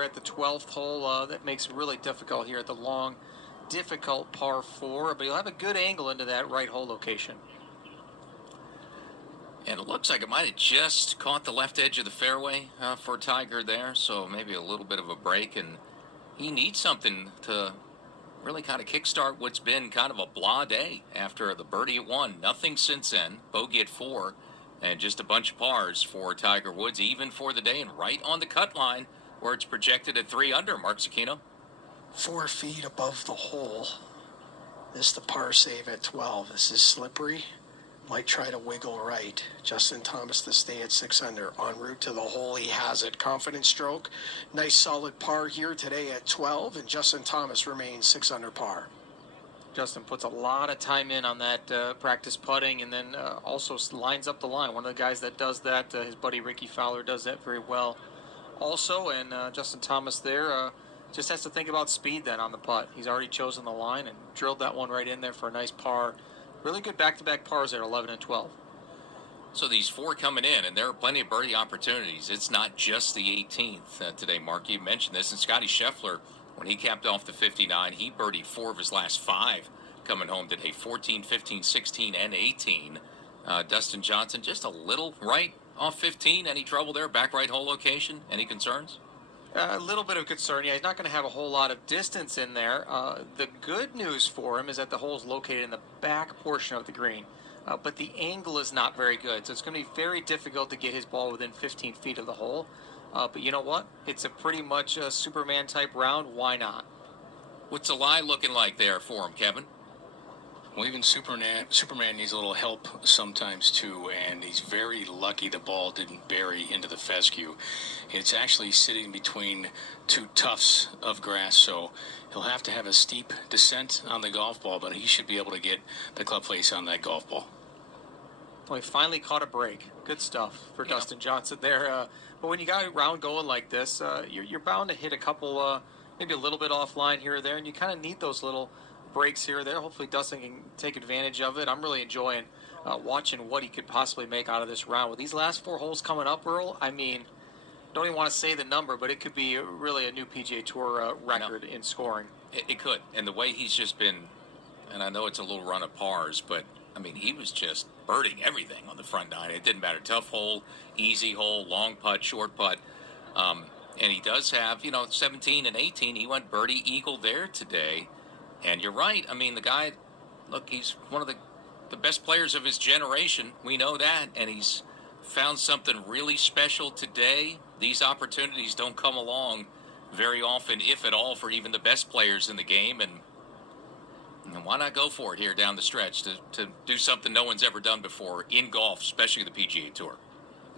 here at the 12th hole. That makes it really difficult here at the long, difficult par 4, but you'll have a good angle into that right hole location. And it looks like it might have just caught the left edge of the fairway for Tiger there, so maybe a little bit of a break, and he needs something to really kind of kickstart what's been kind of a blah day after the birdie at 1. Nothing since then. Bogey at 4, and just a bunch of pars for Tiger Woods, even for the day, and right on the cut line where it's projected at 3 under. Mark Zucchino. 4 feet above the hole. This is the par save at 12. This is slippery. Might try to wiggle right. Justin Thomas to stay at 6 under. En route to the hole, he has it. Confident stroke. Nice solid par here today at 12, and Justin Thomas remains 6 under par. Justin puts a lot of time in on that practice putting, and then also lines up the line. One of the guys that does that, his buddy Ricky Fowler, does that very well also. And Justin Thomas there just has to think about speed then on the putt. He's already chosen the line and drilled that one right in there for a nice par. Really good back-to-back pars there, 11 and 12. So these 4 coming in, and there are plenty of birdie opportunities. It's not just the 18th today, Mark. You mentioned this. And Scotty Scheffler, when he capped off the 59, he birdied 4 of his last 5 coming home today, 14, 15, 16, and 18. Dustin Johnson just a little right off 15. Any trouble there? Back right hole location? Any concerns? A little bit of concern. Yeah, he's not going to have a whole lot of distance in there. The good news for him is that the hole is located in the back portion of the green, but the angle is not very good. So it's going to be very difficult to get his ball within 15 feet of the hole. But you know what? It's a pretty much a Superman-type round. Why not? What's the lie looking like there for him, Kevin? Well, even Superman needs a little help sometimes, too, and he's very lucky the ball didn't bury into the fescue. It's actually sitting between 2 tufts of grass, so he'll have to have a steep descent on the golf ball, but he should be able to get the club face on that golf ball. Well, he finally caught a break. Good stuff for Dustin Johnson there. But when you got a round going like this, you're bound to hit a couple, maybe a little bit offline here or there, and you kind of need those little breaks here or there. Hopefully Dustin can take advantage of it. I'm really enjoying watching what he could possibly make out of this round. With these last 4 holes coming up, Earl, I mean, don't even want to say the number, but it could be really a new PGA Tour record in scoring. It could. And the way he's just been, and I know it's a little run of pars, but, I mean, he was just birding everything on the front 9. It didn't matter. Tough hole, easy hole, long putt, short putt. And he does have, 17 and 18. He went birdie eagle there today. And you're right. I mean, the guy, look, he's one of the best players of his generation. We know that. And he's found something really special today. These opportunities don't come along very often, if at all, for even the best players in the game. And why not go for it here down the stretch to do something no one's ever done before in golf, especially the PGA Tour?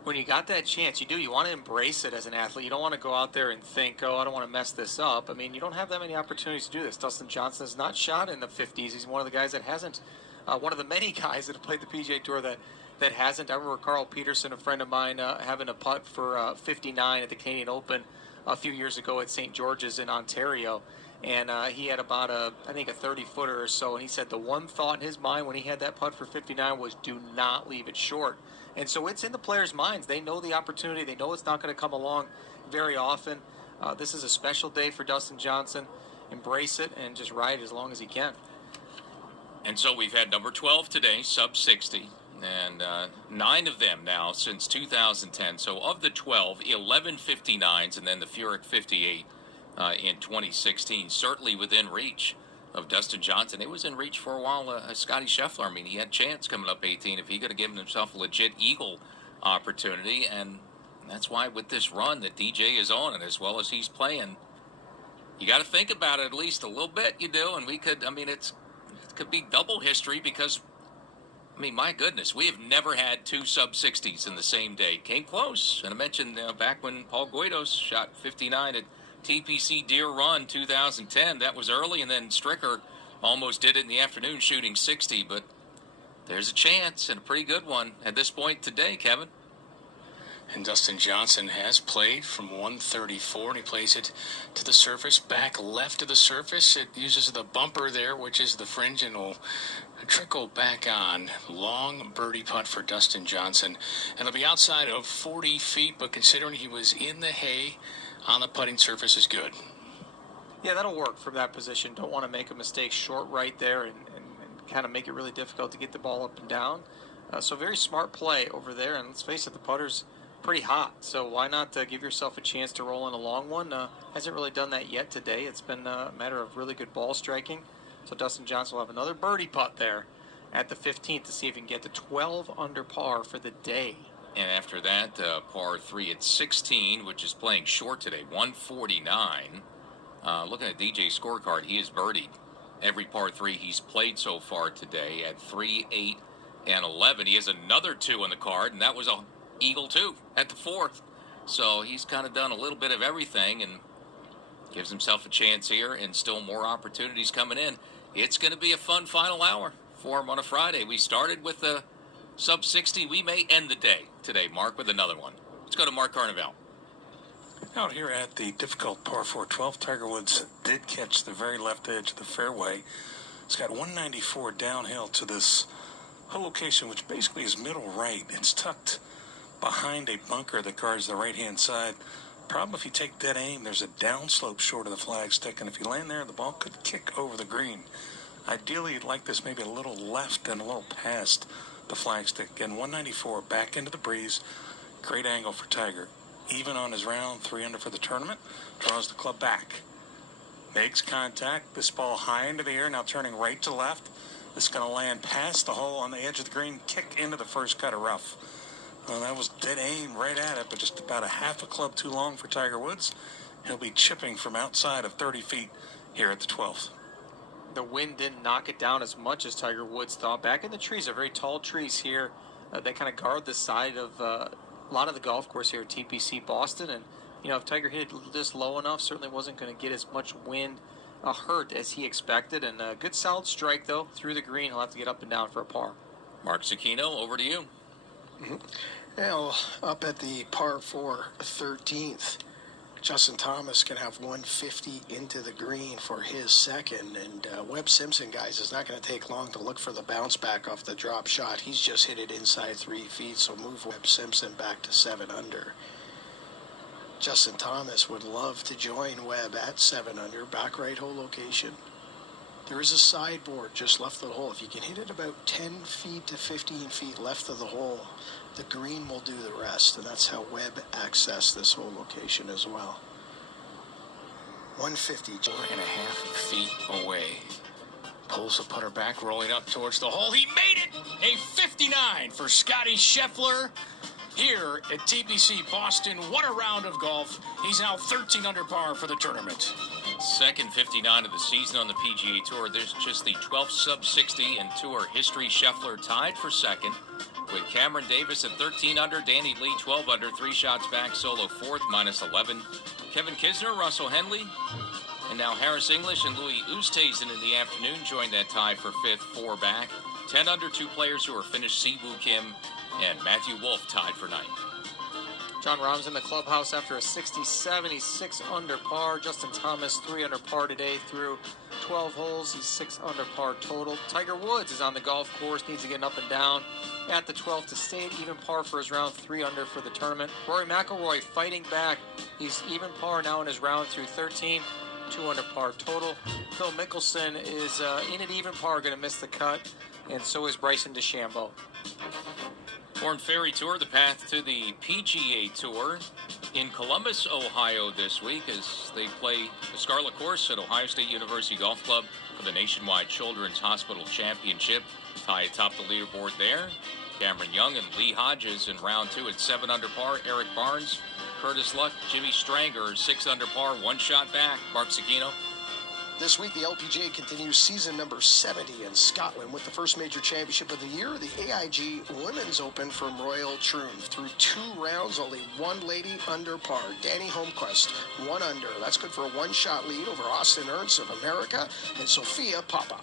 When you got that chance, you want to embrace it as an athlete. You don't want to go out there and think, oh, I don't want to mess this up. I mean, you don't have that many opportunities to do this. Dustin Johnson has not shot in the 50s. He's one of the guys that hasn't, one of the many guys that have played the PGA Tour that hasn't. I remember Carl Peterson, a friend of mine, having a putt for 59 at the Canadian Open a few years ago at St. George's in Ontario. And he had about a 30-footer or so. And he said the one thought in his mind when he had that putt for 59 was, do not leave it short. And so it's in the players' minds. They know the opportunity. They know it's not going to come along very often. This is a special day for Dustin Johnson. Embrace it and just ride it as long as he can. And so we've had number 12 today, sub 60, and 9 of them now since 2010. So of the 12, 11 59s, and then the Furyk 58 in 2016. Certainly within reach of Dustin Johnson. It was in reach for a while. Scotty Scheffler, I mean, he had a chance coming up 18 if he could have given himself a legit eagle opportunity. And that's why with this run that DJ is on, and as well as he's playing, you got to think about it at least a little bit. You do, and we could. I mean, it could be double history because, I mean, my goodness, we have never had 2 sub 60s in the same day. Came close, and I mentioned back when Paul Guidos shot 59 at TPC Deer Run 2010. That was early, and then Stricker almost did it in the afternoon shooting 60, but there's a chance, and a pretty good one at this point today, Kevin. And Dustin Johnson has played from 134, and he plays it to the surface, back left of the surface. It uses the bumper there, which is the fringe, and will trickle back on. Long birdie putt for Dustin Johnson. And it'll be outside of 40 feet, but considering he was in the hay on the putting surface is good. Yeah, that'll work from that position. Don't want to make a mistake short right there and kind of make it really difficult to get the ball up and down. So very smart play over there. And let's face it, the putter's pretty hot. So why not give yourself a chance to roll in a long one? Hasn't really done that yet today. It's been a matter of really good ball striking. So Dustin Johnson will have another birdie putt there at the 15th to see if he can get to 12 under par for the day. And after that, par 3 at 16, which is playing short today, 149. Looking at DJ's scorecard, he has birdied every par 3 he's played so far today at 3, 8, and 11. He has another 2 on the card, and that was a eagle 2 at the 4th. So he's kind of done a little bit of everything and gives himself a chance here, and still more opportunities coming in. It's going to be a fun final hour for him on a Friday. We started with the sub 60. We may end the day today, Mark, with another one. Let's go to Mark Carnevale. Out here at the difficult par 4 12, Tiger Woods did catch the very left edge of the fairway. It's got 194 downhill to this whole location, which basically is middle right. It's tucked behind a bunker that guards the right-hand side. Problem, if you take dead aim, there's a downslope short of the flagstick, and if you land there, the ball could kick over the green. Ideally, you'd like this maybe a little left and a little past the flagstick. Again, 194 back into the breeze. Great angle for Tiger. Even on his round, 3 under for the tournament. Draws the club back. Makes contact. This ball high into the air, now turning right to left. This is going to land past the hole on the edge of the green, kick into the first cut of rough. Well, that was dead aim right at it, but just about a half a club too long for Tiger Woods. He'll be chipping from outside of 30 feet here at the 12th. The wind didn't knock it down as much as Tiger Woods thought. Back in the trees are very tall trees here that kind of guard the side of a lot of the golf course here at TPC Boston. And, you know, if Tiger hit it this low enough, certainly wasn't going to get as much wind hurt as he expected. And a good solid strike, though, through the green. He'll have to get up and down for a par. Mark Zucchino, over to you. Well, up at the par 4 13th, Justin Thomas can have 150 into the green for his second. And Webb Simpson, guys, is not going to take long to look for the bounce back off the drop shot. He's just hit it inside 3 feet, so move Webb Simpson back to 7 under. Justin Thomas would love to join Webb at 7 under, back right hole location. There is a sideboard just left of the hole. If you can hit it about 10 feet to 15 feet left of the hole, the green will do the rest, and that's how Webb accessed this whole location as well. 150. 4.5 feet away. Pulls the putter back, rolling up towards the hole. He made it! A 59 for Scotty Scheffler here at TPC Boston. What a round of golf. He's now 13 under par for the tournament. Second 59 of the season on the PGA Tour. There's just the 12th sub 60 in tour history. Scheffler tied for second with Cameron Davis at 13 under, Danny Lee 12 under, 3 shots back, solo fourth, minus 11. Kevin Kisner, Russell Henley, and now Harris English and Louis Oosthuizen in the afternoon joined that tie for fifth, 4 back. 10 under, 2 players who are finished, Siwoo Kim and Matthew Wolff tied for ninth. John Rahm's in the clubhouse after a 67. He's 6 under par. Justin Thomas 3 under par today through 12 holes. He's 6 under par total. Tiger Woods is on the golf course, needs to get up and down at the 12th to stay at even par for his round, 3 under for the tournament. Rory McIlroy fighting back. He's even par now in his round through 13, 2 under par total. Phil Mickelson is in at even par, going to miss the cut, and so is Bryson DeChambeau. Korn Ferry Tour, the path to the PGA Tour in Columbus, Ohio this week as they play the Scarlet Course at Ohio State University Golf Club for the Nationwide Children's Hospital Championship. Tie atop the leaderboard there. Cameron Young and Lee Hodges in round 2 at 7 under par. Eric Barnes, Curtis Luck, Jimmy Stranger 6 under par, 1 shot back. Mark Zucchino. This week, the LPGA continues season number 70 in Scotland with the first major championship of the year, the AIG Women's Open from Royal Troon. Through 2 rounds, only 1 lady under par. Danny Holmquist, 1 under. That's good for a 1-shot lead over Austin Ernst of America and Sophia Papa.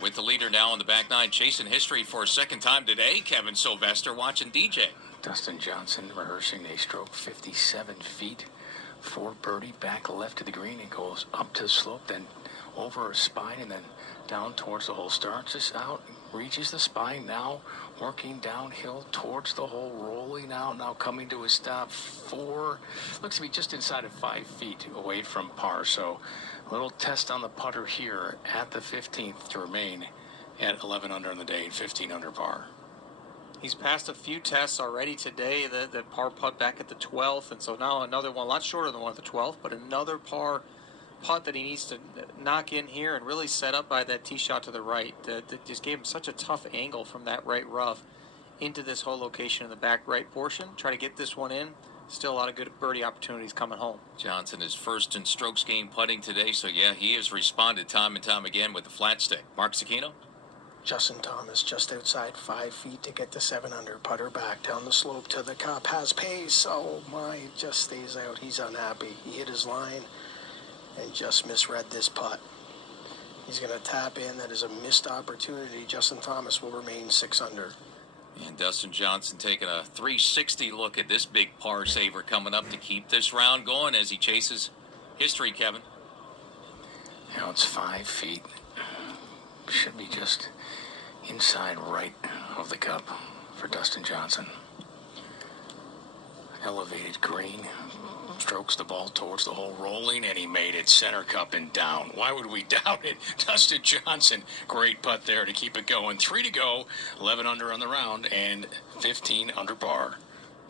With the leader now on the back nine, chasing history for a second time today, Kevin Sylvester watching DJ. Dustin Johnson rehearsing a stroke 57 feet. 4 birdie back left to the green. It goes up to the slope, then over a spine, and then down towards the hole. Starts this out, reaches the spine, now working downhill towards the hole, rolling out, now coming to a stop. 4, looks to be just inside of 5 feet away from par. So a little test on the putter here at the 15th to remain at 11 under on the day and 15 under par. He's passed a few tests already today, the par putt back at the 12th, and so now another one, a lot shorter than one at the 12th, but another par putt that he needs to knock in here and really set up by that tee shot to the right. That just gave him such a tough angle from that right rough into this whole location in the back right portion. Try to get this one in. Still a lot of good birdie opportunities coming home. Johnson is first in strokes gained putting today, so yeah, he has responded time and time again with the flat stick. Mark Cicchino? Justin Thomas just outside 5 feet to get the 7 under, putter back down the slope to the cup, has pace. Oh my, just stays out. He's unhappy. He hit his line and just misread this putt. He's going to tap in. That is a missed opportunity. Justin Thomas will remain 6 under. And Dustin Johnson taking a 360 look at this big par saver coming up to keep this round going as he chases history, Kevin. Now it's 5 feet. Should be just inside right of the cup for Dustin Johnson. Elevated green. Strokes the ball towards the hole, rolling, and he made it center cup and down. Why would we doubt it? Dustin Johnson, great putt there to keep it going. 3 to go, 11 under on the round, and 15 under par.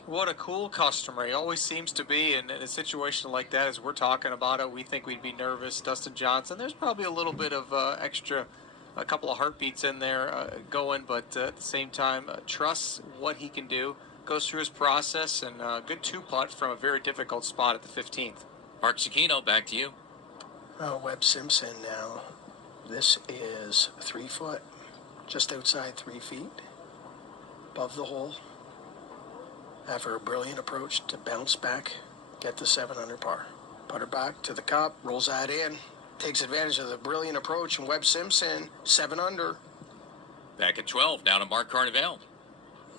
What a cool customer. He always seems to be in a situation like that. As we're talking about it, we think we'd be nervous. Dustin Johnson, there's probably a little bit of extra, a couple of heartbeats in there going, but at the same time, trusts what he can do. Goes through his process, and good 2-putt from a very difficult spot at the 15th. Mark Cicchino, back to you. Webb Simpson now. This is 3 foot, just outside 3 feet, above the hole. After a brilliant approach to bounce back, get the 7 under par. Putter back to the cup, rolls that in, takes advantage of the brilliant approach, and Webb Simpson, 7 under. Back at 12, down to Mark Carnevale.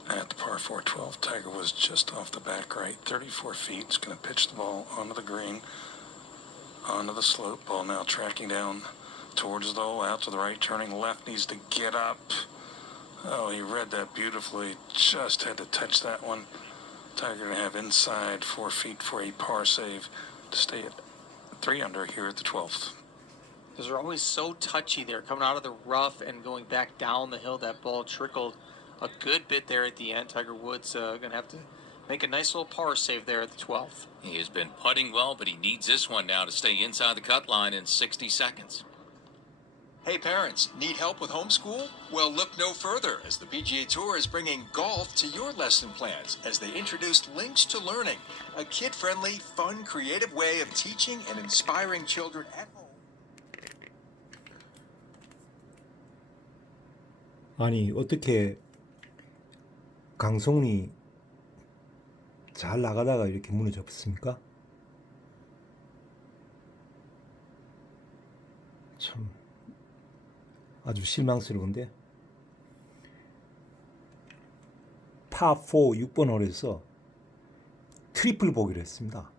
At the par 4 12, Tiger was just off the back right, 34 feet. He's going to pitch the ball onto the green, onto the slope. Ball now tracking down towards the hole, out to the right, turning left, needs to get up. Oh, he read that beautifully. Just had to touch that one. Tiger going to have inside 4 feet for a par save to stay at 3 under here at the 12th. Because they're always so touchy there, coming out of the rough and going back down the hill. That ball trickled a good bit there at the end. Tiger Woods going to have to make a nice little par save there at the 12th. He has been putting well, but he needs this one now to stay inside the cut line in 60 seconds. Hey parents, need help with homeschool? Well, look no further as the PGA Tour is bringing golf to your lesson plans as they introduced Links to Learning, a kid-friendly, fun, creative way of teaching and inspiring children at home. 아니 어떻게 강성훈이 잘 나가다가 이렇게 무너졌습니까? 참 아주 실망스러운데 파4 6번 홀에서 트리플 보기를 했습니다.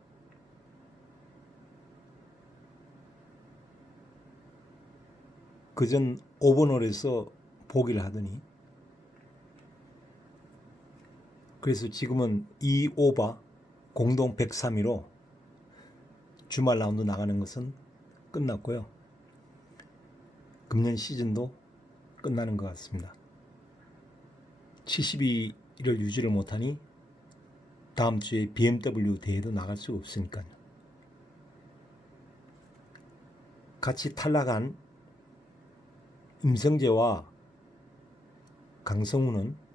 그전 5번 홀에서 보기를 하더니 그래서 지금은 2오바 공동 103위로 주말 라운드 나가는 것은 끝났고요. 금년 시즌도 끝나는 것 같습니다. 72를 유지를 못하니 다음 주에 BMW 대회도 나갈 수가 없으니까요. 같이 탈락한 임성재와 강성우는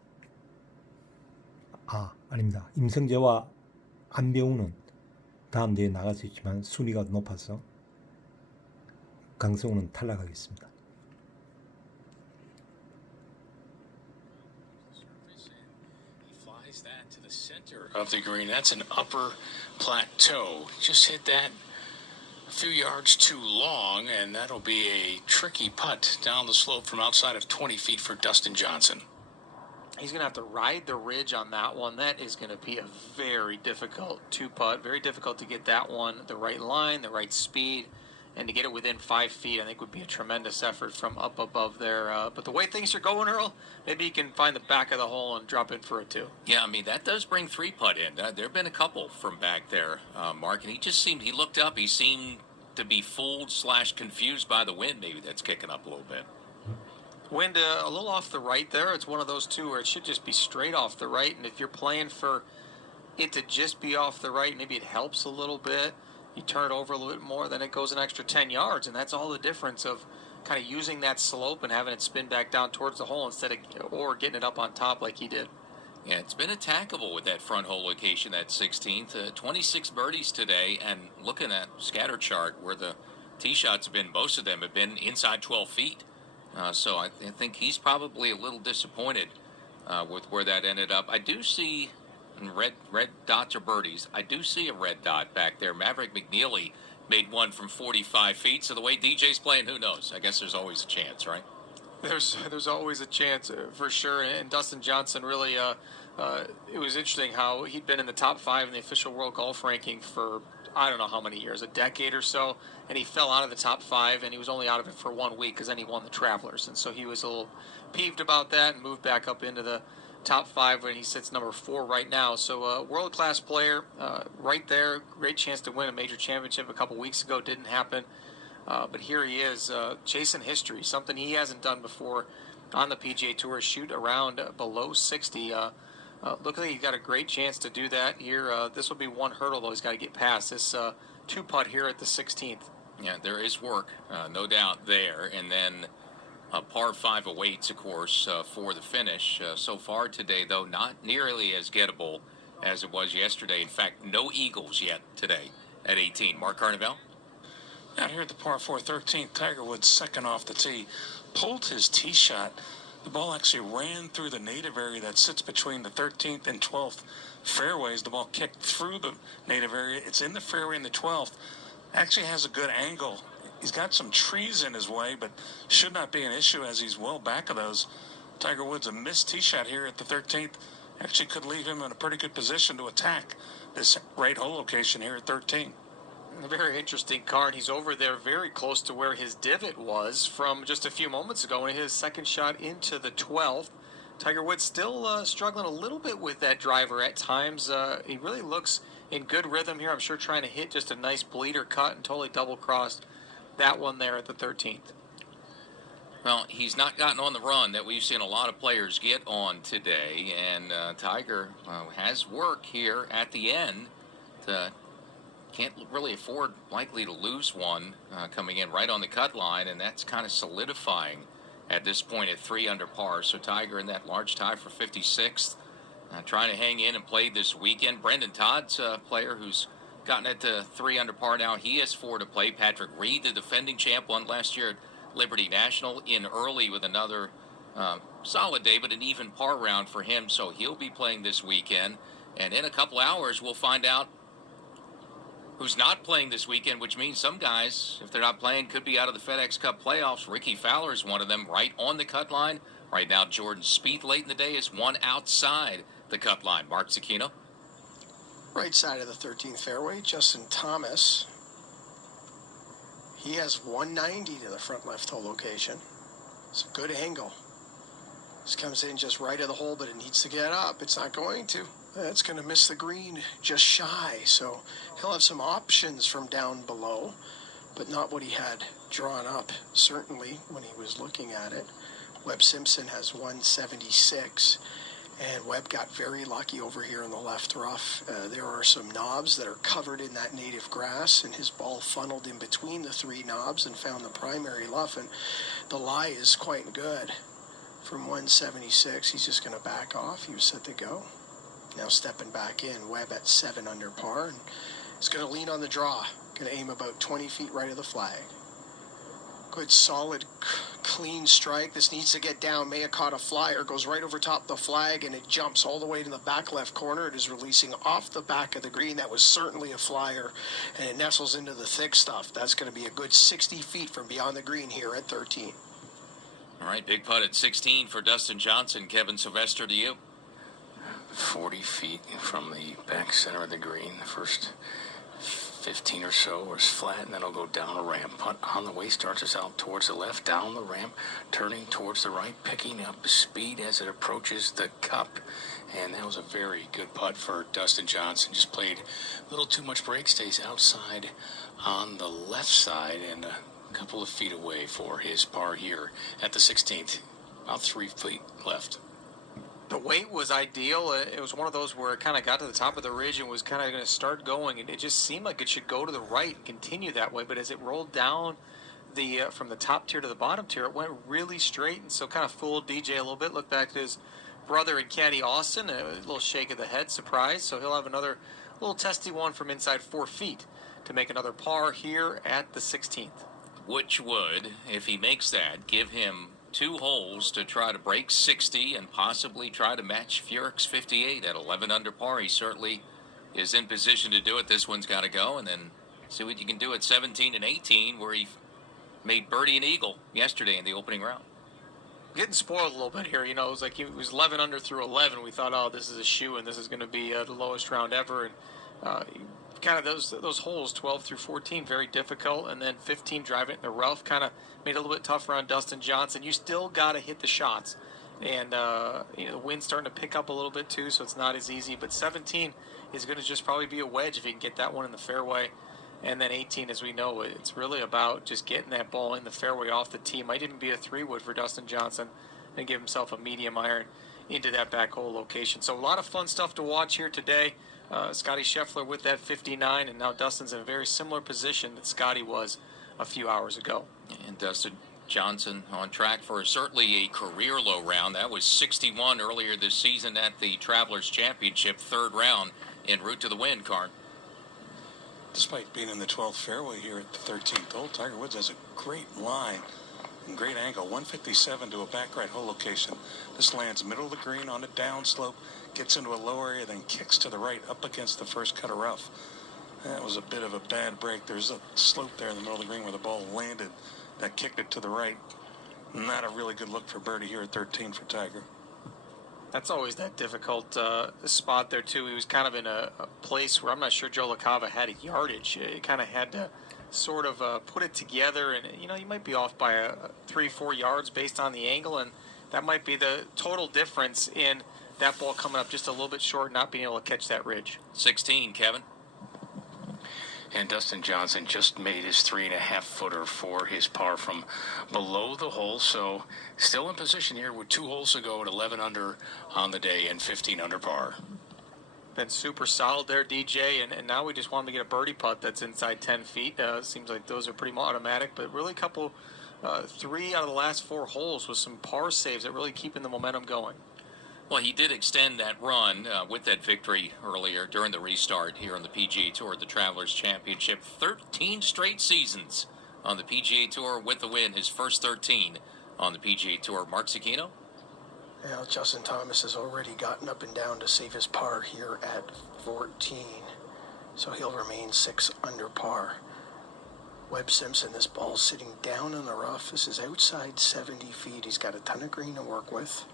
아닙니다. 임성재와 안병우는 다음 대회에 나갈 수 있지만 순위가 높아서 강성우는 탈락하겠습니다. Of the green, that's an upper plateau. Just hit that a few yards too long, and that'll be a tricky putt down the slope from outside of 20 feet for Dustin Johnson. He's going to have to ride the ridge on that one. That is going to be a very difficult 2-putt. Very difficult to get that one the right line, the right speed, and to get it within 5 feet, I think would be a tremendous effort from up above there. But the way things are going, Earl, maybe you can find the back of the hole and drop in for a 2. Yeah, I mean, that does bring 3-putt in. There have been a couple from back there, Mark, and he looked up, he seemed to be fooled/confused by the wind, maybe that's kicking up a little bit. Wind a little off the right there. It's one of those two where it should just be straight off the right, and if you're playing for it to just be off the right, maybe it helps a little bit. You turn it over a little bit more, then it goes an extra 10 yards, and that's all the difference of kind of using that slope and having it spin back down towards the hole instead of or getting it up on top like he did. Yeah, it's been attackable with that front hole location, that 16th. 26 birdies today, and looking at scatter chart where the tee shots have been, most of them have been inside 12 feet. So I think he's probably a little disappointed with where that ended up. I do see red dots or birdies. I do see a red dot back there. Maverick McNeely made one from 45 feet. So the way DJ's playing, who knows? I guess there's always a chance, right? There's always a chance for sure. And Dustin Johnson really, it was interesting how he'd been in the top 5 in the official world golf ranking for I don't know how many years, a decade or so, and he fell out of the top 5, and he was only out of it for 1 week because then he won the Travelers, and so he was a little peeved about that and moved back up into the top 5 when he sits number 4 right now. So world-class player right there, great chance to win a major championship a couple weeks ago, didn't happen, but here he is chasing history, something he hasn't done before on the PGA Tour, shoot around below 60. Look like he's got a great chance to do that here. This will be one hurdle, though, he's got to get past. This 2-putt here at the 16th. Yeah, there is work, no doubt there. And then a par 5 awaits, of course, for the finish. So far today, though, not nearly as gettable as it was yesterday. In fact, no eagles yet today at 18. Mark Carnevale? Out here at the par 4 13th, Tiger Woods second off the tee, pulled his tee shot. The ball actually ran through the native area that sits between the 13th and 12th fairways. The ball kicked through the native area. It's in the fairway in the 12th. Actually has a good angle. He's got some trees in his way, but should not be an issue as he's well back of those. Tiger Woods, a missed tee shot here at the 13th, actually could leave him in a pretty good position to attack this right hole location here at 13. A very interesting card. He's over there very close to where his divot was from just a few moments ago when he hit his second shot into the 12th. Tiger Woods still struggling a little bit with that driver at times. He really looks in good rhythm here. I'm sure trying to hit just a nice bleeder cut and totally double-crossed that one there at the 13th. Well, he's not gotten on the run that we've seen a lot of players get on today, and Tiger has work here at the end to can't really afford likely to lose one coming in right on the cut line, and that's kind of solidifying at this point at 3 under par. So Tiger in that large tie for 56th, trying to hang in and play this weekend. Brendan Todd's a player who's gotten it to 3 under par now. He has 4 to play. Patrick Reed, the defending champ, won last year at Liberty National, in early with another solid day, but an even par round for him. So he'll be playing this weekend, and in a couple hours we'll find out who's not playing this weekend, which means some guys, if they're not playing, could be out of the FedEx Cup playoffs. Ricky Fowler is one of them, right on the cut line. Right now, Jordan Spieth late in the day is one outside the cut line. Mark Zucchino. Right side of the 13th fairway, Justin Thomas. He has 190 to the front left hole location. It's a good angle. This comes in just right of the hole, but it needs to get up. It's not going to. It's going to miss the green just shy. So he'll have some options from down below, but not what he had drawn up, certainly, when he was looking at it. Webb Simpson has 176, and Webb got very lucky over here in the left rough. There are some knobs that are covered in that native grass, and his ball funneled in between the 3 knobs and found the primary luff, and the lie is quite good. From 176, he's just going to back off. He was set to go. Now stepping back in, Webb at 7 under par, and he's going to lean on the draw. Going to aim about 20 feet right of the flag. Good, solid, clean strike. This needs to get down. May have caught a flyer. Goes right over top the flag, and it jumps all the way to the back left corner. It is releasing off the back of the green. That was certainly a flyer, and it nestles into the thick stuff. That's going to be a good 60 feet from beyond the green here at 13. All right, big putt at 16 for Dustin Johnson. Kevin Sylvester, to you. 40 feet from the back center of the green. The first 15 or so, or it's flat, and then it'll go down a ramp. Putt on the way, starts us out towards the left, down the ramp, turning towards the right, picking up speed as it approaches the cup. And that was a very good putt for Dustin Johnson. Just played a little too much break, stays outside on the left side, and a couple of feet away for his par here at the 16th. About 3 feet left. The weight was ideal. It was one of those where it kind of got to the top of the ridge and was kind of going to start going, and it just seemed like it should go to the right and continue that way. But as it rolled down the from the top tier to the bottom tier, it went really straight, and so kind of fooled DJ a little bit. Looked back to his brother and caddy Austin, and a little shake of the head, surprise. So he'll have another little testy one from inside 4 feet to make another par here at the 16th. Which would, if he makes that, give him 2 holes to try to break 60 and possibly try to match Furyk's 58 at 11 under par. He certainly is in position to do it. This one's got to go, and then see what you can do at 17 and 18, where he made birdie and eagle yesterday in the opening round. Getting spoiled a little bit here. You know, it was like he was 11 under through 11. We thought, oh, this is a shoe, and this is going to be the lowest round ever. And kind of those holes, 12 through 14, very difficult. And then 15, driving it in the rough, kind of made it a little bit tougher on Dustin Johnson. You still got to hit the shots. And, the wind's starting to pick up a little bit, too, so it's not as easy. But 17 is going to just probably be a wedge if he can get that one in the fairway. And then 18, as we know, it's really about just getting that ball in the fairway off the tee. Might even be a 3-wood for Dustin Johnson and give himself a medium iron into that back hole location. So a lot of fun stuff to watch here today. Scotty Scheffler with that 59, and now Dustin's in a very similar position that Scotty was a few hours ago. And Dustin Johnson on track for certainly a career low round. That was 61 earlier this season at the Travelers Championship, 3rd round en route to the win, Karn. Despite being in the 12th fairway here at the 13th hole, Tiger Woods has a great line and great angle. 157 to a back right hole location. This lands middle of the green on a downslope, gets into a low area, then kicks to the right up against the first cut of rough. That was a bit of a bad break. There's a slope there in the middle of the green where the ball landed. That kicked it to the right. Not a really good look for birdie here at 13 for Tiger. That's always that difficult spot there, too. He was kind of in a place where I'm not sure Joe LaCava had a yardage. He kind of had to sort of put it together, and, you know, you might be off by 3-4 yards based on the angle, and that might be the total difference in that ball coming up just a little bit short, not being able to catch that ridge. 16, Kevin. And Dustin Johnson just made his 3.5-footer for his par from below the hole. So still in position here with 2 holes to go at 11 under on the day and 15 under par. Been super solid there, DJ, and now we just want him to get a birdie putt that's inside 10 feet. Seems like those are pretty automatic, but really a couple, 3 out of the last 4 holes with some par saves that really keeping the momentum going. Well, he did extend that run with that victory earlier during the restart here on the PGA Tour, the Travelers Championship. 13 straight seasons on the PGA Tour with the win, his first 13 on the PGA Tour. Mark Zecchino? Now, Justin Thomas has already gotten up and down to save his par here at 14, so he'll remain 6 under par. Webb Simpson, this ball's sitting down in the rough. This is outside 70 feet. He's got a ton of green to work with.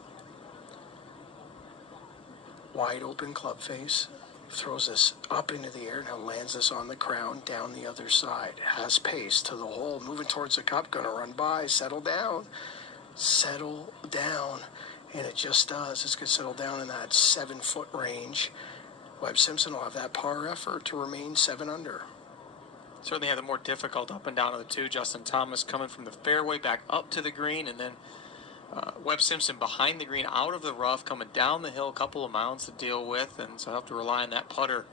Wide open club face, throws this up into the air, now lands this on the crown, down the other side. Has pace to the hole, moving towards the cup, gonna run by, settle down, and it just does. It's gonna settle down in that 7-foot range. Webb Simpson will have that par effort to remain 7 under. Certainly had the more difficult up and down of the two. Justin Thomas coming from the fairway back up to the green, and then Webb Simpson behind the green, out of the rough, coming down the hill, a couple of mounds to deal with, and so he'll have to rely on that putter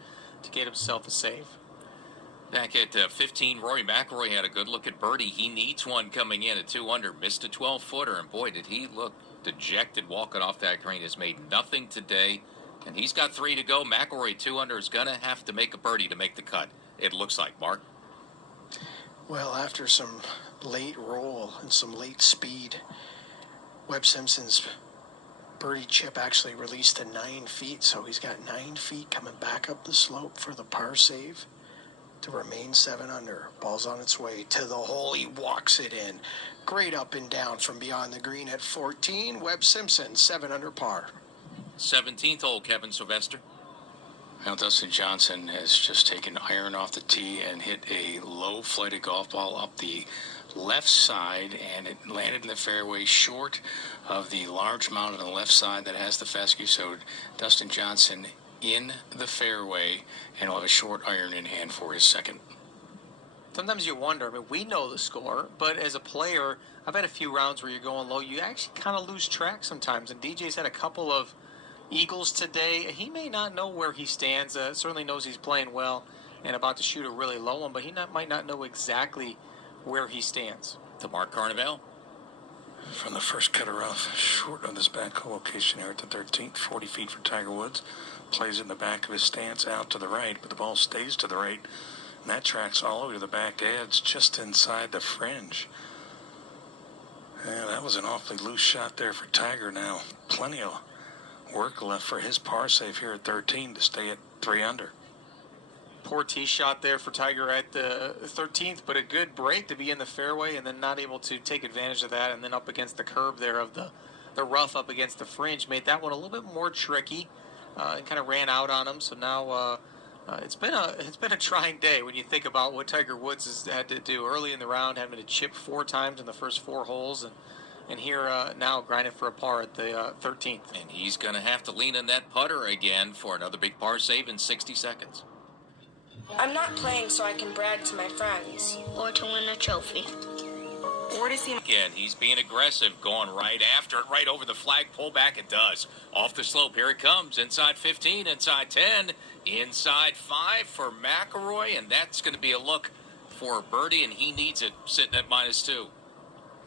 to get himself a save. Back at 15, Rory McIlroy had a good look at birdie. He needs one coming in at 2 under, missed a 12-footer, and boy, did he look dejected walking off that green. Has made nothing today, and he's got 3 to go. McIlroy 2 under is going to have to make a birdie to make the cut, it looks like. Mark? Well, after some late roll and some late speed, Webb Simpson's birdie chip actually released to 9 feet, so he's got 9 feet coming back up the slope for the par save to remain 7 under. Ball's on its way to the hole. He walks it in. Great up and down from beyond the green at 14. Webb Simpson, 7 under par. 17th hole, Kevin Sylvester. Well, Dustin Johnson has just taken iron off the tee and hit a low-flighted golf ball up the left side, and it landed in the fairway short of the large mound on the left side that has the fescue. So Dustin Johnson in the fairway, and will have a short iron in hand for his second. Sometimes you wonder, I mean, we know the score, but as a player, I've had a few rounds where you're going low. You actually kind of lose track sometimes, and DJ's had a couple of eagles today. He may not know where he stands. Certainly knows he's playing well and about to shoot a really low one, but he might not know exactly where he stands. To Mark Carnevale. From the first cutter off, short on this back hole location here at the 13th, 40 feet for Tiger Woods. Plays it in the back of his stance out to the right, but the ball stays to the right. And that tracks all over to the back edge, just inside the fringe. Yeah, that was an awfully loose shot there for Tiger now. Plenty of work left for his par save here at 13 to stay at 3 under. Poor tee shot there for Tiger at the 13th, but a good break to be in the fairway and then not able to take advantage of that, and then up against the curb there of the rough up against the fringe made that one a little bit more tricky and kind of ran out on him. So now it's been a trying day when you think about what Tiger Woods has had to do early in the round, having to chip 4 times in the first 4 holes, and here now grinding for a par at the 13th. And he's going to have to lean in that putter again for another big par save in 60 seconds. I'm not playing so I can brag to my friends. Or to win a trophy. Or to see Again, he's being aggressive, going right after it, right over the flag. Pull back, it does. Off the slope, here it comes. Inside 15, inside 10, inside 5 for McIlroy, and that's going to be a look for birdie, and he needs it, sitting at -2.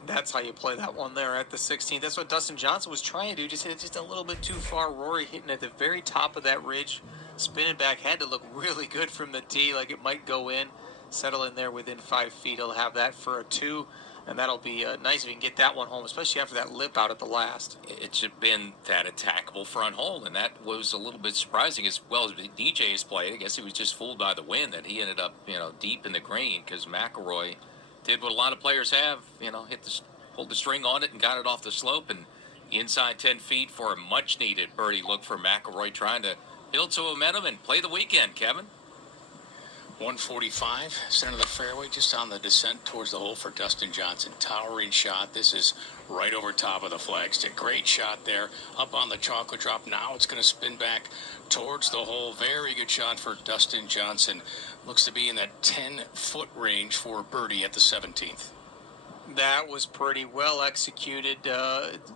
That's how you play that one there at the 16th. That's what Dustin Johnson was trying to do, just hit it just a little bit too far. Rory hitting at the very top of that ridge, spinning back, had to look really good from the tee, like it might go in. Settle in there within 5 feet. He'll have that for a 2, and that'll be nice if he can get that one home, especially after that lip out at the last. It's been that attackable front hole, and that was a little bit surprising as well as DJ has played. I guess he was just fooled by the wind that he ended up, deep in the green, because McIlroy did what a lot of players have, pulled the string on it and got it off the slope, and inside 10 feet for a much-needed birdie look for McIlroy, trying to build some momentum and play the weekend, Kevin. 145, center of the fairway, just on the descent towards the hole for Dustin Johnson. Towering shot. This is right over top of the flagstick. Great shot there, up on the chocolate drop. Now it's going to spin back towards the hole. Very good shot for Dustin Johnson. Looks to be in that 10-foot range for birdie at the 17th. That was pretty well executed.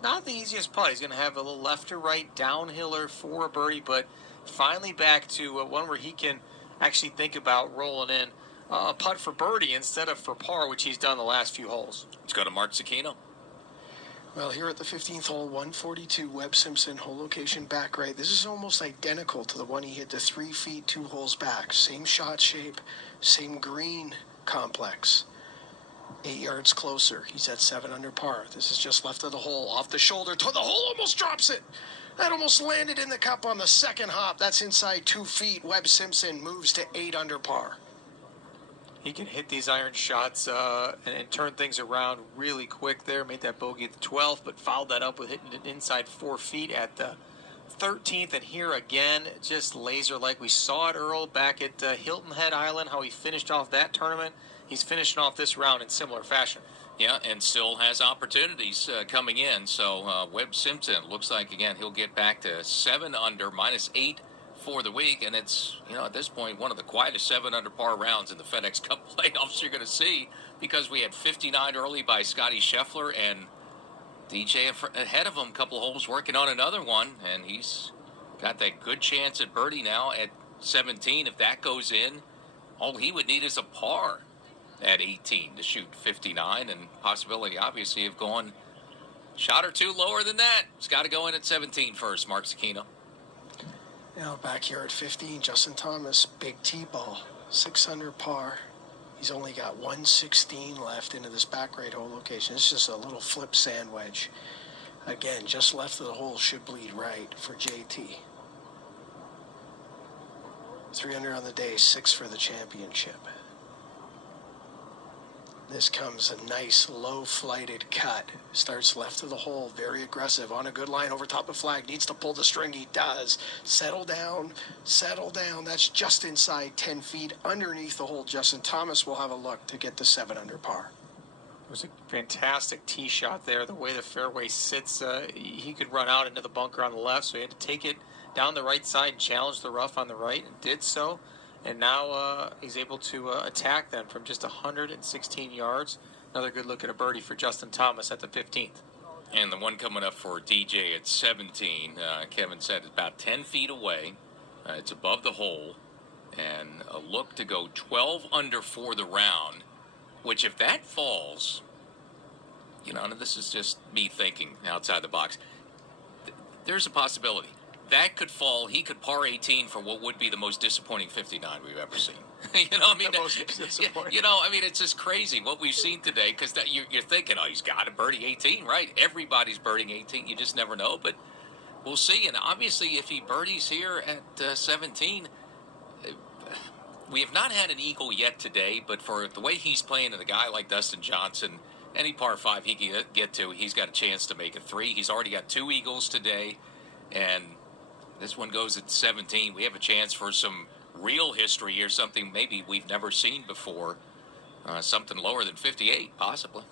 Not the easiest putt. He's going to have a little left to right downhiller for a birdie, but finally back to one where he can actually think about rolling in a putt for birdie instead of for par, which he's done the last few holes. Let's go to Mark Zecchino. Well, here at the 15th hole, 142, Webb Simpson, hole location back right. This is almost identical to the one he hit the 3 feet, 2 holes back. Same shot shape, same green complex. 8 yards closer. He's at 7 under par. This is just left of the hole, off the shoulder, to the hole, almost drops it. That almost landed in the cup on the second hop. That's inside 2 feet. Webb Simpson moves to 8 under par. He can hit these iron shots and turn things around really quick there. Made that bogey at the 12th, but fouled that up with hitting it inside 4 feet at the 13th. And here again, just laser-like. We saw it, Earl, back at Hilton Head Island, how he finished off that tournament. He's finishing off this round in similar fashion. Yeah, and still has opportunities coming in. So Webb Simpson looks like, again, he'll get back to 7 under, -8 for the week. And it's, at this point, one of the quietest 7 under par rounds in the FedEx Cup playoffs you're going to see, because we had 59 early by Scotty Scheffler, and DJ ahead of him a couple of holes working on another one. And he's got that good chance at birdie now at 17. If that goes in, all he would need is a par at 18 to shoot 59, and possibility obviously of going shot or 2 lower than that. It's got to go in at 17 first. Mark Zecchino. Now back here at 15, Justin Thomas, big tee ball, 6 under par. He's only got 116 left into this back right hole location. It's just a little flip sand wedge. Again, just left of the hole, should bleed right for JT. 3 under on the day, 6 for the championship. This comes a nice low flighted cut. Starts left of the hole, very aggressive on a good line over top of flag. Needs to pull the string. He does. Settle down, settle down. That's just inside 10 feet underneath the hole. Justin Thomas will have a look to get the 7 under par. It was a fantastic tee shot there. The way the fairway sits, he could run out into the bunker on the left, so he had to take it down the right side and challenge the rough on the right, and did so. And now he's able to attack them from just 116 yards. Another good look at a birdie for Justin Thomas at the 15th. And the one coming up for DJ at 17, Kevin said, is about 10 feet away. It's above the hole. And a look to go 12 under for the round, which if that falls, you know, and this is just me thinking outside the box, there's a possibility. That could fall. He could par 18 for what would be the most disappointing 59 we've ever seen. You know, I mean, The most disappointing. you know, I mean, it's just crazy what we've seen today, because you're thinking, oh, he's got a birdie 18, right? Everybody's birding 18. You just never know, but we'll see. And obviously, if he birdies here at 17, we have not had an eagle yet today, but for the way he's playing and a guy like Dustin Johnson, any par 5 he can get to, he's got a chance to make a 3. He's already got 2 eagles today, and this one goes at 17. We have a chance for some real history here, something maybe we've never seen before, something lower than 58, possibly.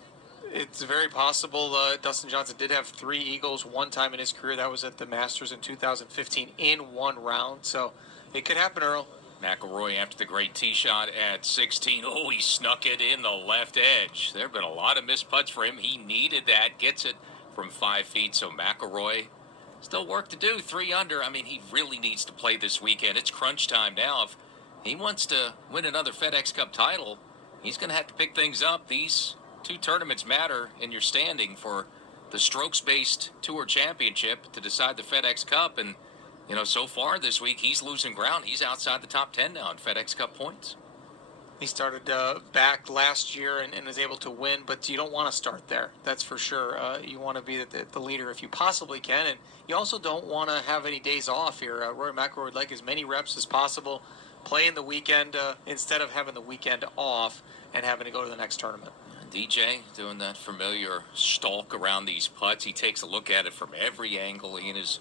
It's very possible. Dustin Johnson did have 3 eagles one time in his career. That was at the Masters in 2015 in one round. So it could happen, Earl. McIlroy after the great tee shot at 16. Oh, he snuck it in the left edge. There have been a lot of missed putts for him. He needed that. Gets it from 5 feet. So McIlroy, still work to do. 3 under. I mean, he really needs to play this weekend. It's crunch time now. If he wants to win another FedEx Cup title, he's going to have to pick things up. These 2 tournaments matter in your standing for the strokes-based Tour Championship to decide the FedEx Cup. And, you know, so far this week, he's losing ground. He's outside the top 10 now in FedEx Cup points. He started back last year and was able to win, but you don't want to start there. That's for sure. You want to be the leader if you possibly can, and you also don't want to have any days off here. Rory McIlroy would like as many reps as possible, play in the weekend instead of having the weekend off and having to go to the next tournament. DJ doing that familiar stalk around these putts. He takes a look at it from every angle. He and his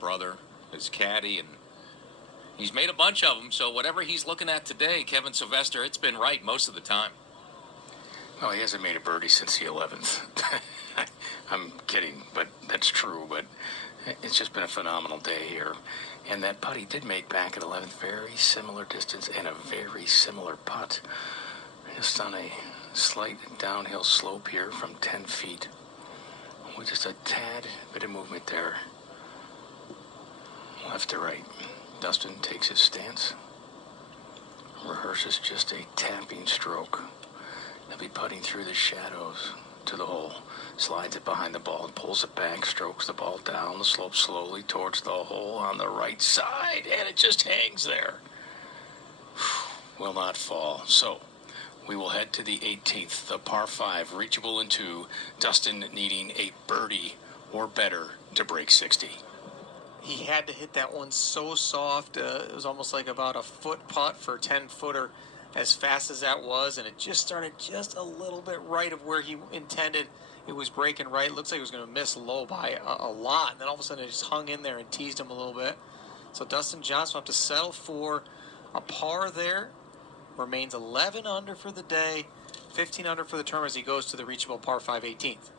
brother, his caddy, and he's made a bunch of them, so whatever he's looking at today, Kevin Sylvester, it's been right most of the time. Well, he hasn't made a birdie since the 11th. I'm kidding, but that's true. But it's just been a phenomenal day here. And that putt he did make back at 11th, very similar distance and a very similar putt. Just on a slight downhill slope here from 10 feet. With just a tad bit of movement there. Left to right. Dustin takes his stance, rehearses just a tapping stroke. He'll be putting through the shadows to the hole, slides it behind the ball, pulls it back, strokes the ball down the slope slowly towards the hole on the right side, and it just hangs there. Will not fall. So we will head to the 18th, the par 5, reachable in 2. Dustin needing a birdie or better to break 60. He had to hit that one so soft. It was almost like about a foot putt for a 10-footer as fast as that was, and it just started just a little bit right of where he intended. It was breaking right. It looks like it was going to miss low by a lot, and then all of a sudden it just hung in there and teased him a little bit. So Dustin Johnson will have to settle for a par there. Remains 11 under for the day, 15 under for the tournament as he goes to the reachable par 5 18th.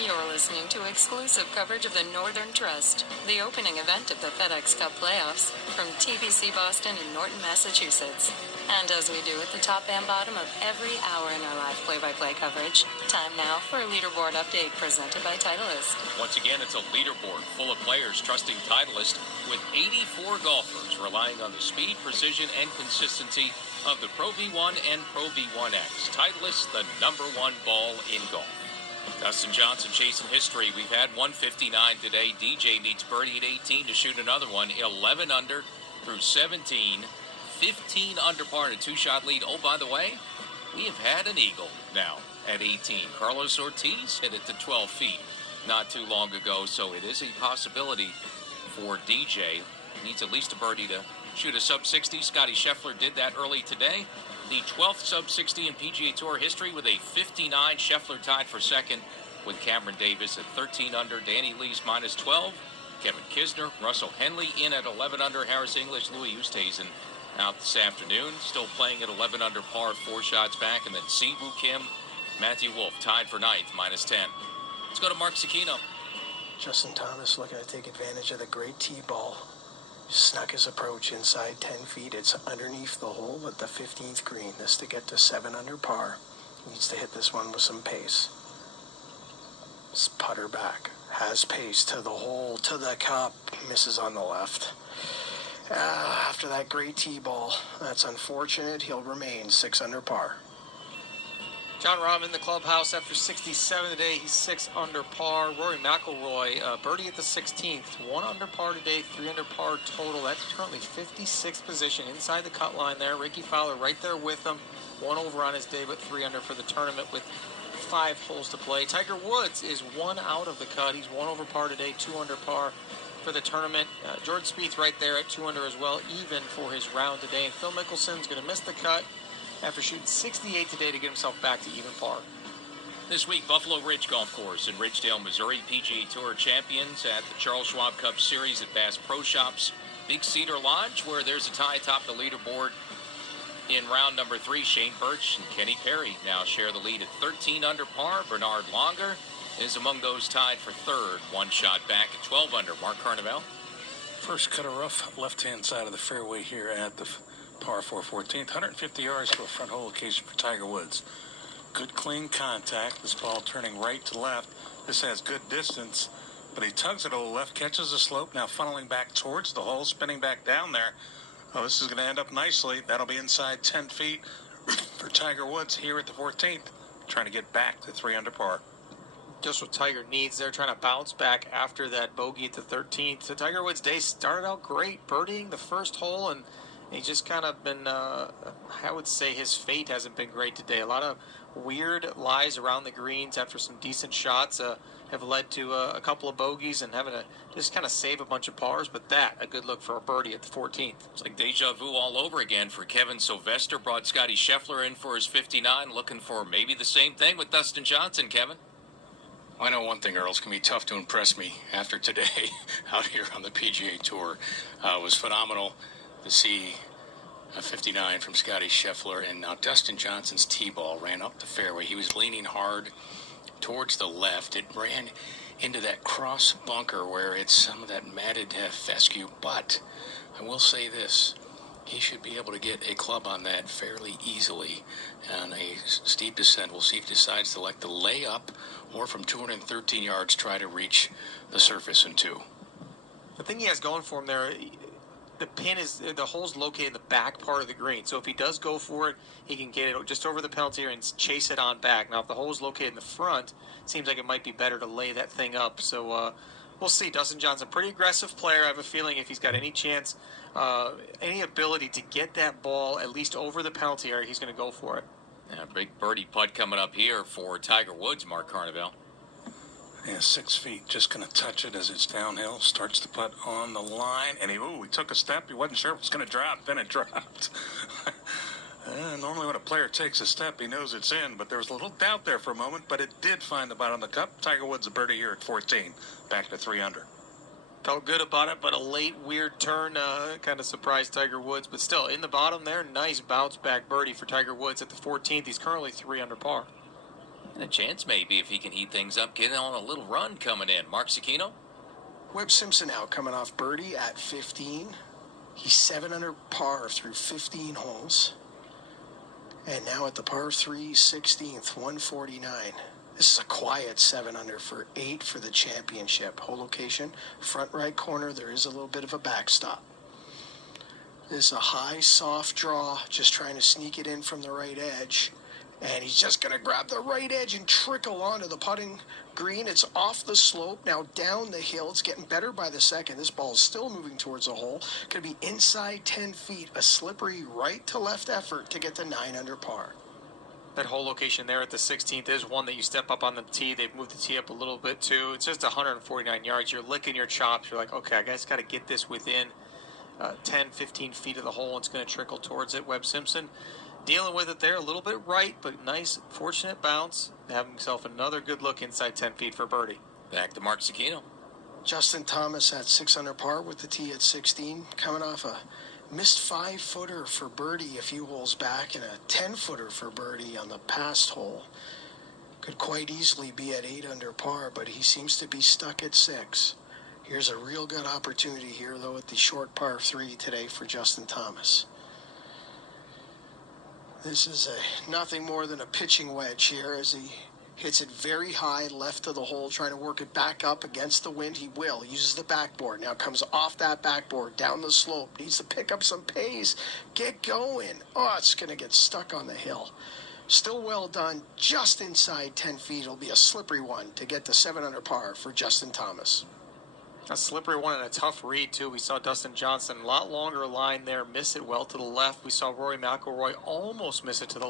You're listening to exclusive coverage of the Northern Trust, the opening event of the FedEx Cup playoffs, from TBC Boston in Norton, Massachusetts. And as we do at the top and bottom of every hour in our live play-by-play coverage, time now for a leaderboard update presented by Titleist. Once again, it's a leaderboard full of players trusting Titleist, with 84 golfers relying on the speed, precision, and consistency of the Pro V1 and Pro V1X. Titleist, the #1 ball in golf. Dustin Johnson chasing history. We've had 159 today. DJ needs birdie at 18 to shoot another one. 11 under through 17. 15 under par and a 2-shot lead. Oh, by the way, we have had an eagle now at 18. Carlos Ortiz hit it to 12 feet not too long ago, so it is a possibility for DJ. Needs at least a birdie to shoot a sub 60. Scotty Scheffler did that early today. The 12th sub 60 in PGA Tour history with a 59. Scheffler tied for second with Cameron Davis at 13 under. Danny Lees minus 12. Kevin Kisner, Russell Henley in at 11 under. Harris English, Louis Oosthuizen out this afternoon, still playing at 11 under par, 4 shots back. And then Siwoo Kim, Matthew Wolff tied for ninth, minus 10. Let's go to Mark Cicchino. Justin Thomas looking to take advantage of the great tee ball. Snuck his approach inside 10 feet. It's underneath the hole at the 15th green. This to get to 7 under par. He needs to hit this one with some pace. Putter back. Has pace to the hole, to the cup. Misses on the left. After that great tee ball. That's unfortunate. He'll remain 6 under par. John Rahm in the clubhouse after 67 today. He's 6 under par. Rory McIlroy, birdie at the 16th. 1 under par today, 3 under par total. That's currently 56th position inside the cut line there. Ricky Fowler right there with him. 1 over on his day, but 3 under for the tournament with 5 holes to play. Tiger Woods is 1 out of the cut. He's 1 over par today, 2 under par for the tournament. Jordan Spieth right there at 2 under as well, even for his round today. And Phil Mickelson's going to miss the cut after shooting 68 today to get himself back to even par. This week, Buffalo Ridge Golf Course in Ridgedale, Missouri. PGA Tour champions at the Charles Schwab Cup Series at Bass Pro Shops. Big Cedar Lodge, where there's a tie atop the leaderboard in round number 3. Shane Birch and Kenny Perry now share the lead at 13 under par. Bernard Longer is among those tied for third, 1 shot back at 12 under. Mark Carnevale. First cut of rough left-hand side of the fairway here at the par 4 14th. 150 yards to a front hole location for Tiger Woods. Good clean contact. This ball turning right to left. This has good distance, but he tugs it a little left, catches the slope, now funneling back towards the hole, spinning back down there. Oh, this is going to end up nicely. That'll be inside 10 feet for Tiger Woods here at the 14th, trying to get back to 3 under par. Just what Tiger needs. They're trying to bounce back after that bogey at the 13th. So Tiger Woods' day started out great, birdieing the first hole, and he's just kind of been, I would say his fate hasn't been great today. A lot of weird lies around the greens after some decent shots have led to a couple of bogeys and having to just kind of save a bunch of pars. But a good look for a birdie at the 14th. It's like deja vu all over again for Kevin Sylvester. Brought Scotty Scheffler in for his 59, looking for maybe the same thing with Dustin Johnson, Kevin. I know one thing, Earl. It's going to be tough to impress me after today out here on the PGA Tour. It was phenomenal to see a 59 from Scotty Scheffler, and now Dustin Johnson's tee ball ran up the fairway. He was leaning hard towards the left. It ran into that cross bunker where it's some of that matted fescue, but I will say this. He should be able to get a club on that fairly easily on a steep descent. We'll see if he decides to elect the layup or from 213 yards try to reach the surface in 2. The thing he has going for him there, the hole's located in the back part of the green. So if he does go for it, he can get it just over the penalty area and chase it on back. Now, if the hole's located in the front, it seems like it might be better to lay that thing up. So we'll see. Dustin Johnson, pretty aggressive player. I have a feeling if he's got any chance, any ability to get that ball at least over the penalty area, he's going to go for it. Yeah, big birdie putt coming up here for Tiger Woods, Mark Carnevale. Yeah, 6 feet, just going to touch it as it's downhill. Starts the putt on the line, and he took a step. He wasn't sure if it was going to drop. Then it dropped. Normally when a player takes a step, he knows it's in, but there was a little doubt there for a moment, but it did find the bottom of the cup. Tiger Woods a birdie here at 14, back to 3 under. Felt good about it, but a late weird turn kind of surprised Tiger Woods. But still, in the bottom there, nice bounce back birdie for Tiger Woods at the 14th. He's currently 3 under par. And a chance maybe if he can heat things up, get on a little run coming in. Mark Cicchino. Webb Simpson out coming off birdie at 15. He's 7 under par through 15 holes. And now at the par 3, 16th, 149. This is a quiet 7 under for 8 for the championship. Hole location, front right corner. There is a little bit of a backstop. This is a high, soft draw, just trying to sneak it in from the right edge. And he's just going to grab the right edge and trickle onto the putting green. It's off the slope, now down the hill. It's getting better by the second. This ball is still moving towards the hole. Going to be inside 10 feet, a slippery right to left effort to get to 9 under par. That hole location there at the 16th is one that you step up on the tee. They've moved the tee up a little bit too. It's just 149 yards. You're licking your chops. You're like, okay, I guys got to get this within 10, 15 feet of the hole. It's going to trickle towards it. Webb Simpson dealing with it there a little bit right, but nice, fortunate bounce. Having himself another good look inside 10 feet for birdie. Back to Mark Zecchino. Justin Thomas at 6 under par with the tee at 16, coming off a missed 5-footer for birdie a few holes back and a 10-footer for birdie on the past hole. Could quite easily be at 8 under par, but he seems to be stuck at 6. Here's a real good opportunity here, though, at the short par 3 today for Justin Thomas. This is nothing more than a pitching wedge here as he hits it very high left of the hole, trying to work it back up against the wind. He will. Uses the backboard. Now comes off that backboard, down the slope. Needs to pick up some pace. Get going. Oh, it's going to get stuck on the hill. Still well done. Just inside 10 feet. It'll be a slippery one to get to 7 under par for Justin Thomas. A slippery one and a tough read, too. We saw Dustin Johnson, a lot longer line there, miss it well to the left. We saw Rory McIlroy almost miss it to the